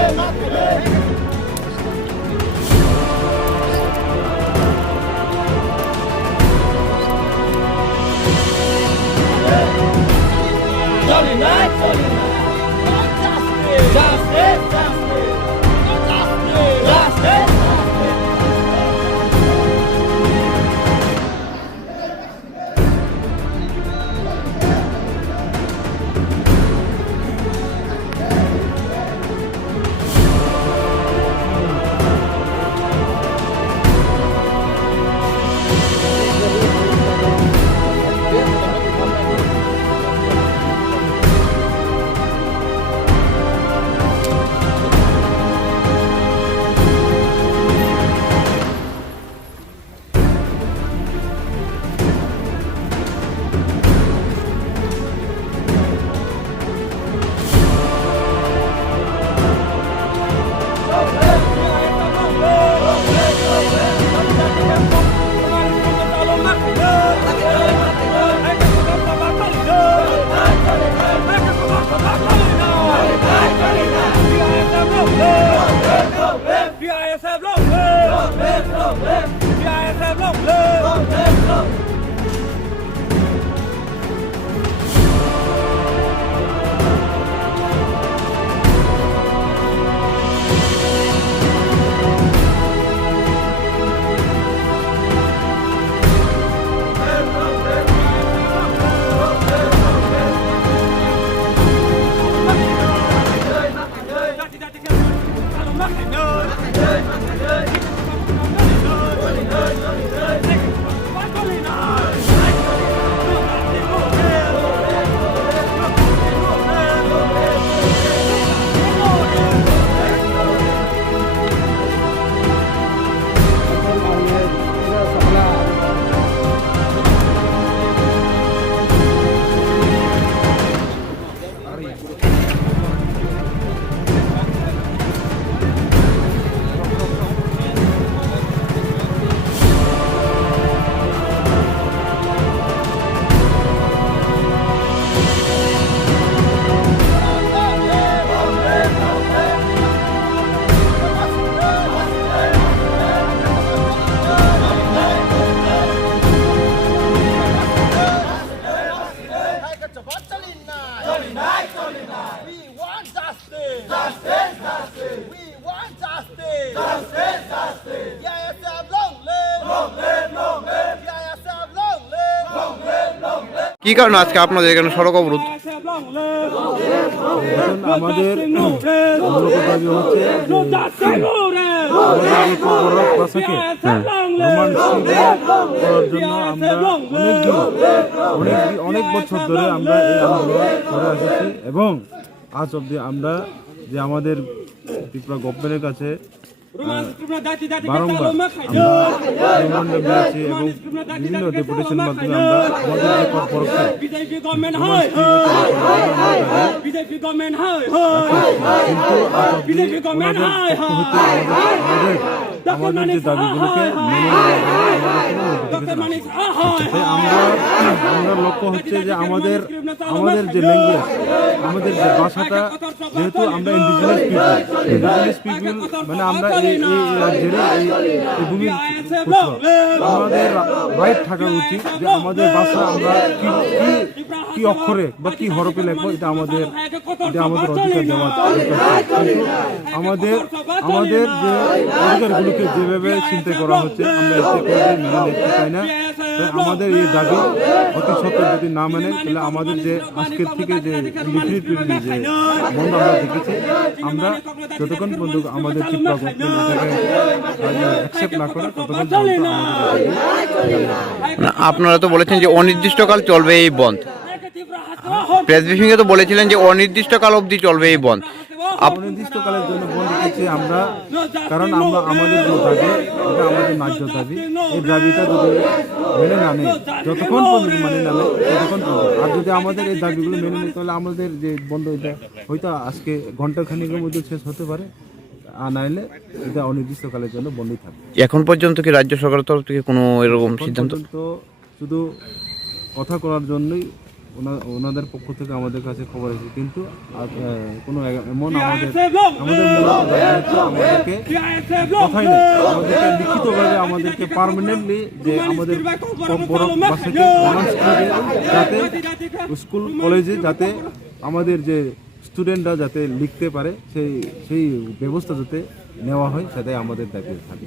চলি কি কারণে আজকে আপনাদের এখানে সড়ক অবরোধ? আমাদের অনেক বছর ধরে আমরা এই আন্দোলন করে আসছি এবং আজ অবধি আমরা যে আমাদের ত্রিপুরা গভর্নমেন্টের কাছে বিভিন্ন ডেপুটেশনের মাধ্যমে আমরা বিজেপি গভর্নমেন্ট হয় বিজেপি গভর্নমেন্ট হয় বিজেপি গভর্নমেন্ট হয় আমাদের যে দাবিগুলোকে মেনে আমরা আমরা লক্ষ্য হচ্ছে যে আমাদের আমাদের যে ল্যাঙ্গুয়েজ আমাদের যে ভাষাটা যেহেতু আমরা ইন্ডিজিনাস পিপল ইন্ডিজিনাস পিপল মানে আমরা এই রাজ্যের এই আমাদের রাইট থাকা উচিত যে আমাদের ভাষা আমরা কি অক্ষরে বা কি হরফে লিখব, এটা আমাদের এটা আমাদের অধিকার দেওয়া আমাদের আমাদের যে অধিকারগুলোকে যেভাবে চিন্তা করা হচ্ছে, আমরা এতে চাই না। আমাদের এই দাবি অতি সত্ত্বর যদি না মানে তাহলে আমাদের যে আজকের থেকে যে লিকুইডিটি যে বন্ধ আমরা দেখেছি, আমরা যতক্ষণ পর্যন্ত আমাদের অ্যাকসেপ্ট না করে, ততক্ষণ আপনারা তো বলেছেন যে অনির্দিষ্টকাল চলবে এই বন্ধ। প্রেস ব্রিফিংয়ে তো বলেছিলেন যে অনির্দিষ্টকাল অবধি চলবে এই বন্ধ। অনির্দিষ্টকালের জন্য বন্ধ করছি আমরা কারণ আমরা আমাদের যে দাবি এটা আমাদের ন্যায্য দাবি। এই দাবিটা যদি মেনে না নেয় যতক্ষণ পর্যন্ত মানে না নেয় ততক্ষণ আর যদি আমাদের এই দাবিগুলো মেনে নেয় তাহলে আমাদের যে বন্ধ এটা হয়তো আজকে ঘণ্টা খানিকের মধ্যে শেষ হতে পারে। আর নাইলে এটা অনির্দিষ্টকালের জন্য বন্ধই থাকবে। এখন পর্যন্ত কি রাজ্য সরকারের তরফ থেকে কোনো এরকম সিদ্ধান্ত? শুধু কথা করার জন্যই ওনাদের পক্ষ থেকে আমাদের কাছে খবর এসেছে। কিন্তু কোনো এমন আমাদের আমাদেরকে কথাই নেই। আমাদেরকে লিখিতভাবে আমাদেরকে পার্মানেন্টলি যে আমাদের যাতে স্কুল কলেজে যাতে আমাদের যে স্টুডেন্টরা যাতে লিখতে পারে সেই সেই ব্যবস্থা যাতে নেওয়া হয় সেটাই আমাদের দাবি থাকে।